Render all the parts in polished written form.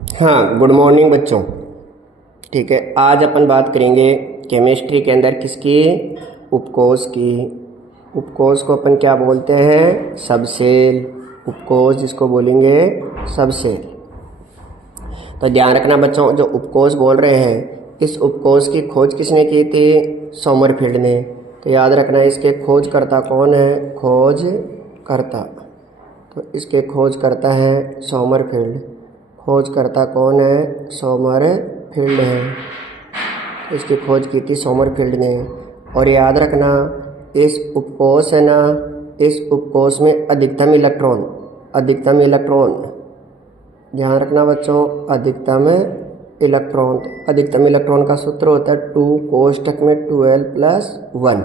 हाँ, good morning बच्चों। ठीक है, आज अपन बात करेंगे केमिस्ट्री के अंदर किसकी, उपकोष की। उपकोष को अपन क्या बोलते हैं, सबसेल। उपकोष जिसको बोलेंगे सबसेल। तो ध्यान रखना बच्चों, जो उपकोष बोल रहे हैं इस उपकोष की खोज किसने की थी, सोमरफील्ड ने। तो याद रखना इसके खोजकर्ता कौन है, खोजकर्ता। तो इसके खोजकर्ता है सोमरफील्ड। खोजकर्ता कौन है, सोमरफील्ड है। इसकी खोज की थी सोमरफील्ड ने। और याद रखना इस उपकोष है ना, इस उपकोष में अधिकतम इलेक्ट्रॉन ध्यान रखना बच्चों, अधिकतम इलेक्ट्रॉन का सूत्र होता है 2 कोष्ठक में 12+1।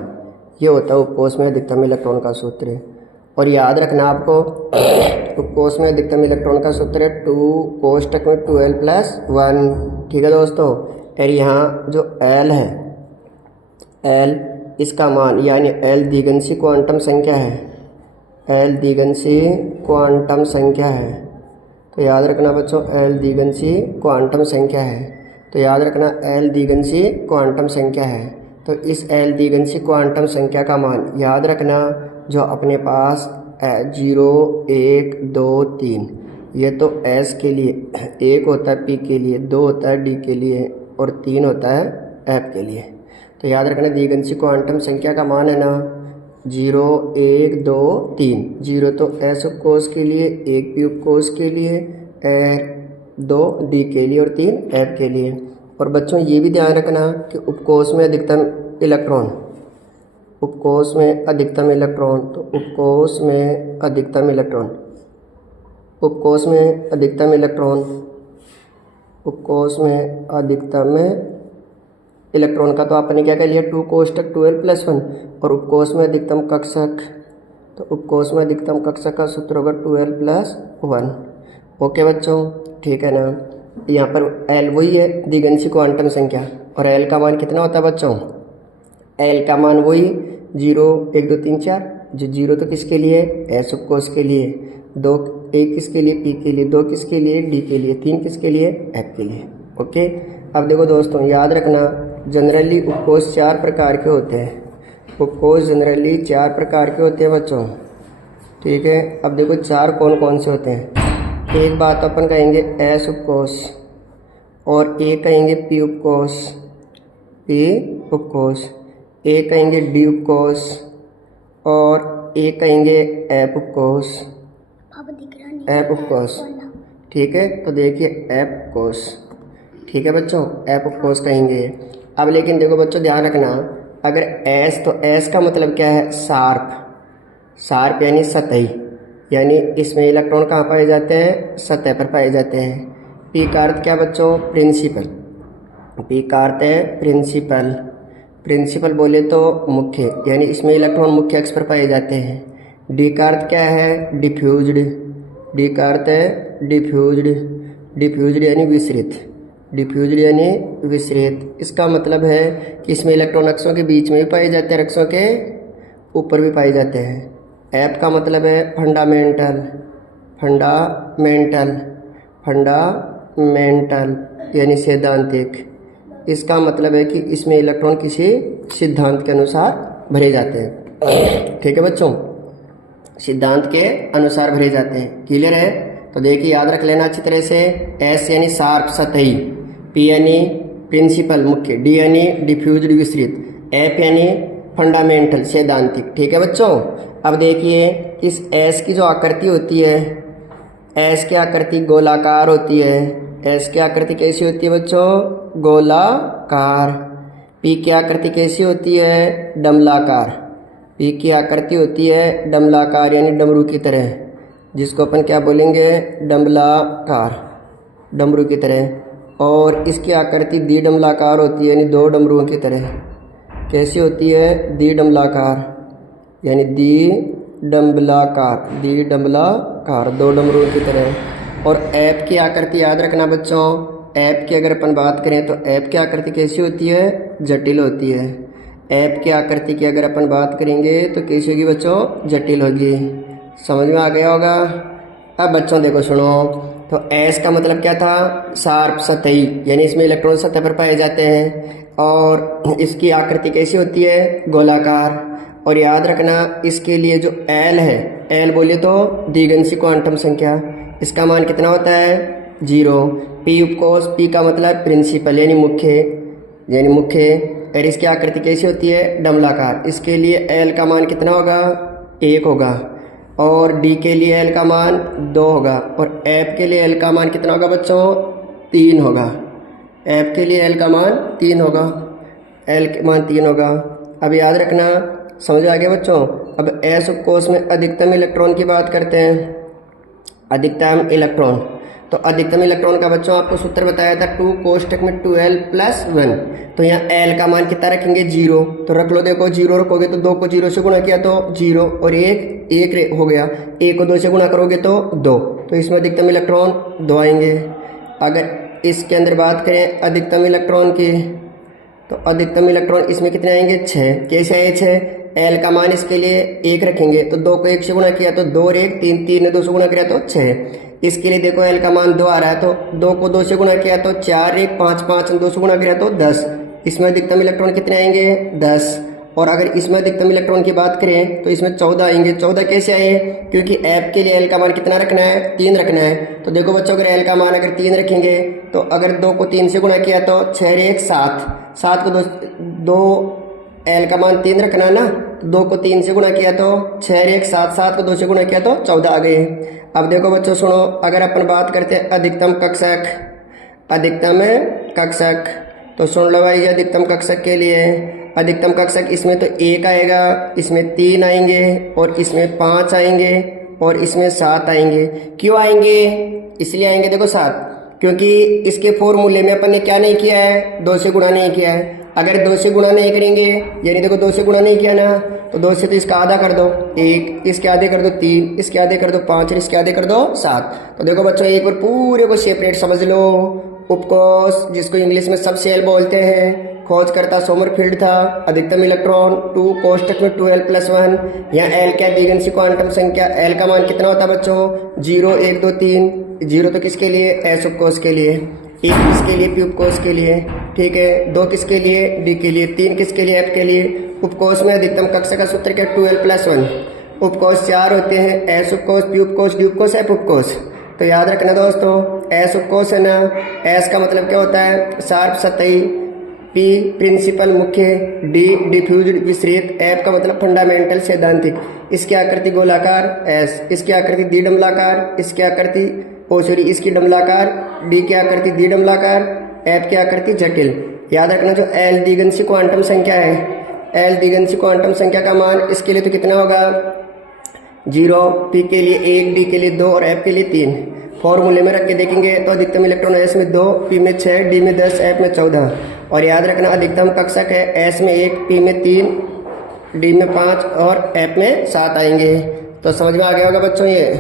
ये होता है उपकोष में अधिकतम इलेक्ट्रॉन का सूत्र। और याद रखना आपको उपकोष में अधिकतम इलेक्ट्रॉन का सूत्र है 2 कोष्ठक में 12+1। ठीक है दोस्तों। और यहाँ जो L है, L इसका मान यानी L द्विगंशी क्वांटम संख्या है, L द्विगंशी क्वांटम संख्या है। तो याद रखना बच्चों L द्विगंशी क्वांटम संख्या है। तो याद रखना L द्विगंशी क्वांटम संख्या है। तो इस L द्विगंशी क्वांटम संख्या का मान याद रखना, जो अपने पास 0 1 2 3, ये तो S के लिए, 1 होता है P के लिए, 2 होता है D के लिए और 3 होता है F के लिए। तो याद रखना द्विगंशी क्वांटम संख्या का मान है ना 0 1 2 3। 0 तो S उपकोष के लिए, 1 P उपकोष के लिए, 2 D के लिए और 3 F के लिए। और बच्चों ये भी ध्यान रखना कि उपकोष में अधिकतम इलेक्ट्रॉन, तो उपकोष में अधिकतम इलेक्ट्रॉन का तो आपने क्या कर लिया 2 कोष्ठक 12+1। और उपकोष में अधिकतम कक्षक, तो उपकोष में अधिकतम कक्षक का सूत्र होगा 12+1। ओके बच्चों, ठीक है ना। यहाँ पर L वही है द्विगंशी क्वांटम संख्या, और L का मान कितना होता है बच्चों, L का मान वही 0 1 2 3 4। जो 0 तो किसके लिए, S उपकोष के लिए, 2 1 किसके लिए, P के लिए, 2 किसके लिए, D के लिए, 3 किसके लिए, F के लिए। ओके। अब देखो दोस्तों याद रखना, जनरली उपकोष 4 प्रकार के होते हैं। उपकोष जनरली 4 प्रकार के होते हैं बच्चों। ठीक है, अब देखो 4 कौन कौन से होते हैं। एक बात अपन कहेंगे S उपकोष, और एक कहेंगे P उपकोष, एक कहेंगे D उपकोष, और एक कहेंगे F उपकोष। ठीक है, तो देखिए F उपकोष, ठीक है बच्चों, F उपकोष कहेंगे। अब लेकिन देखो बच्चों ध्यान रखना, अगर S, तो S का मतलब क्या है, शार्प यानी सतही, यानी इसमें इलेक्ट्रॉन कहाँ पाए जाते हैं, सतह पर पाए जाते हैं। P का अर्थ क्या बच्चों, प्रिंसिपल। P का अर्थ है प्रिंसिपल बोले तो मुख्य, यानी इसमें इलेक्ट्रॉन मुख्य अक्ष पर पाए जाते हैं। D का अर्थ क्या है, डिफ्यूज्ड। D का अर्थ है डिफ्यूज्ड यानी विसरित। इसका मतलब है कि इसमें इलेक्ट्रॉन अक्षों के बीच में भी पाए जाते हैं, अक्षों के ऊपर भी पाए जाते हैं। F का मतलब है फंडामेंटल यानी सैद्धांतिक। इसका मतलब है कि इसमें इलेक्ट्रॉन किसी सिद्धांत के अनुसार भरे जाते हैं। ठीक है बच्चों, सिद्धांत के अनुसार भरे जाते हैं। क्लियर है? तो देखिए याद रख लेना अच्छी तरह से। S यानी शार्प सतही, P यानी प्रिंसिपल मुख्य, D यानी डिफ्यूज्ड विसरित, F यानी फंडामेंटल सैद्धांतिक। ठीक है बच्चों। अब देखिए इस S की जो आकृति होती है, S की आकृति गोलाकार होती है। S की आकृति कैसी होती है बच्चों, गोलाकार। P की आकृति कैसी होती है, डमलाकार। P की आकृति होती है डमलाकार यानी डमरू की तरह, जिसको अपन क्या बोलेंगे, डमरू की तरह। और इसकी आकृति द्विडमलाकार होती है यानी 2 डमरुओं की तरह। कैसी होती है, द्विडमलाकार यानी द्विडम्बलाकार 2 डमरुओं की तरह। और F की आकृति याद रखना बच्चों, F की अगर अपन बात करें तो F की आकृति कैसी होती है, जटिल होती है। F की आकृति की अगर अपन बात करेंगे तो कैसी होगी बच्चों, जटिल होगी। समझ में आ गया होगा। अब बच्चों देखो सुनो, तो एस का मतलब क्या था, शार्प सतही, यानी इसमें इलेक्ट्रॉन सतह पर पाए जाते हैं और इसकी आकृति कैसी होती है, गोलाकार। और याद रखना इसके लिए जो एल है, एल बोले तो द्विगंशी क्वांटम संख्या, इसका मान कितना होता है, 0। पी उपकोष, पी का मतलब प्रिंसिपल यानी मुख्य, और इसकी आकृति कैसी होती है, डमलाकार। इसके लिए एल का मान कितना होगा, 1 होगा। और डी के लिए एल का मान 2 होगा। और एफ के लिए एल का मान कितना होगा बच्चों, 3 होगा। एफ के लिए एल का मान 3 होगा, एल का मान 3 होगा। अब याद रखना, समझ आ गया बच्चों। अब एस उपकोष में अधिकतम इलेक्ट्रॉन की बात करते हैं। अधिकतम इलेक्ट्रॉन, तो अधिकतम इलेक्ट्रॉन का बच्चों आपको सूत्र बताया था 2 कोष्टक में 2l + 1। तो यहाँ l का मान कितना रखेंगे, 0। तो रख लो, देखो 0 रखोगे तो 2 को 0 से गुणा किया तो 0 और 1 हो गया, 1 को 2 से गुणा करोगे तो 2। तो इसमें अधिकतम इलेक्ट्रॉन 2 आएंगे। अगर इसके अंदर बात करें अधिकतम इलेक्ट्रॉन की, तो अधिकतम इलेक्ट्रॉन इसमें कितने आएंगे, 6। कैसे आए 6, एल का मान इसके लिए 1 रखेंगे तो 2 को 1 से गुणा किया तो 2 और 1 3, 3 ने 2 से गुणा किया तो 6। इसके लिए देखो एल का मान 2 आ रहा है, तो 2 को 2 से गुणा किया तो 4, 1 5, 5 ने 2 से गुणा किया तो 10। इसमें अधिकतम इलेक्ट्रॉन कितने आएंगे, 10। और अगर इसमें अधिकतम इलेक्ट्रॉन की बात करें तो इसमें 14 आएंगे। 14 कैसे आए, क्योंकि एफ के लिए एल का मान कितना रखना है, 3 रखना है। तो देखो बच्चों, अगर एल का मान अगर 3 रखेंगे तो अगर 2 को 3 से गुणा किया तो 6, 1 7, 7 को 2 एल का मान 3 रखना है ना, 2 को 3 से गुणा किया तो 6, 1 7, 7 को 2 से गुणा किया तो 14 आ गए। अब देखो बच्चों सुनो, अगर अपन बात करते हैं अधिकतम कक्षक, तो सुन लो भाई, अधिकतम कक्षक के लिए अधिकतम कक्षक इसमें तो 1 आएगा, इसमें 3 आएंगे और इसमें 5 आएंगे और इसमें 7 आएंगे। क्यों आएंगे, इसलिए आएंगे देखो 7, क्योंकि इसके फॉर्मूले में अपन ने क्या नहीं किया है, 2 से गुणा नहीं किया है। अगर 2 से गुणा नहीं करेंगे, यानी देखो 2 से गुणा नहीं किया ना, तो 2 से तो इसका आधा कर दो 1, इसके आधे कर दो 3, इसके आधे कर दो 5 और इसके आधे कर दो 7। तो देखो बच्चों, एक बार पूरे को सेपरेट समझ लो। उपकोष, जिसको इंग्लिश में सब सेल बोलते हैं, खोजकर्ता सोमरफील्ड था। अधिकतम इलेक्ट्रॉन 2 कोष्टक में 2l + 1। यहाँ l क्या, द्विगंशी क्वांटम संख्या। l का मान कितना होता है बच्चों, 0 1 2 3। 0 तो किसके लिए, s उपकोष के लिए, 1 किसके लिए, p उपकोष के लिए, ठीक है, 2 किसके लिए, d के लिए, 3 किसके लिए, f के लिए। उपकोष में अधिकतम कक्षक का सूत्र क्या, 2l + 1। उपकोष 4 होते हैं, s उपकोष, p उपकोष, d उपकोष, f उपकोष। तो याद रखना दोस्तों, s उपकोष है ना, s का मतलब क्या होता है, शार्प सतही, p प्रिंसिपल मुख्य, d डिफ्यूज विस्तृत, f का मतलब फंडामेंटल सैद्धांतिक। इसकी आकृति गोलाकार, s इसकी आकृति द्विडम्बलाकार, इसकी आकृति इसकी डम्बलाकार, d की आकृति द्विडम्बलाकार, f की आकृति जटिल। याद रखना, जो l द्विगंशी क्वांटम संख्या है, l द्विगंशी क्वांटम संख्या का मान इसके लिए तो कितना होगा, 0, p के लिए 1, d के लिए 2 और f के लिए 3। फॉर्मूले में रख के देखेंगे तो अधिकतम इलेक्ट्रॉन s में 2, p में 6, d में 10, f में 14। और याद रखना, अधिकतम कक्षक है, s में 1, p में 3, d में 5 और f में 7 आएंगे। तो समझ में आ गया होगा बच्चों ये।